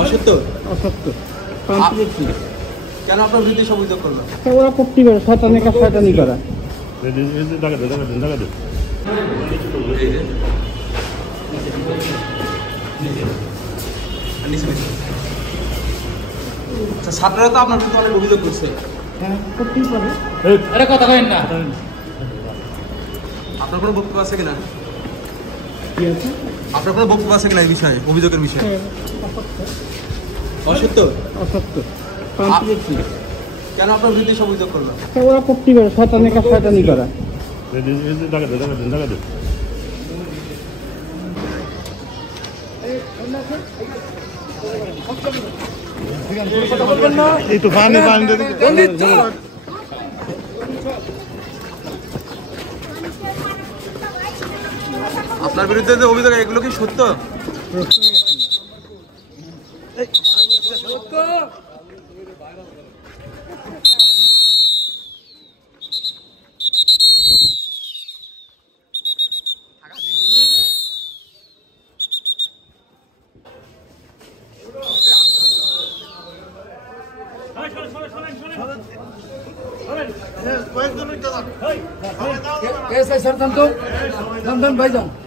অসত্য অসত্য। কেন আপনার বিরুদ্ধে সব অভিযোগ করলো? ওরা করতে পারে, শয়তানি কাজ শয়তানি করা। আচ্ছা, ছাত্ররা তো আপনার বিরুদ্ধে অনেক অভিযোগ করছে। হ্যাঁ, করতেই পারে। আরে কথা কইন না। আপনার কোনো বক্তব্য আছে কিনা? কি আছে? আপনার কোনো বক্তব্য আছে কিনা এই বিষয়ে, অভিযোগের বিষয়ে? অসত্য অসত্য। কেন আপনার বিরুদ্ধে সব অভিযোগ করলো? ওরা করতে পারে, শয়তানি কাজ শয়তানি করা। এই তো পানি আপনার বিরুদ্ধে যে অভিযোগ, এগুলো কি সত্য? कैसे सर तुम तो भाई जाओ।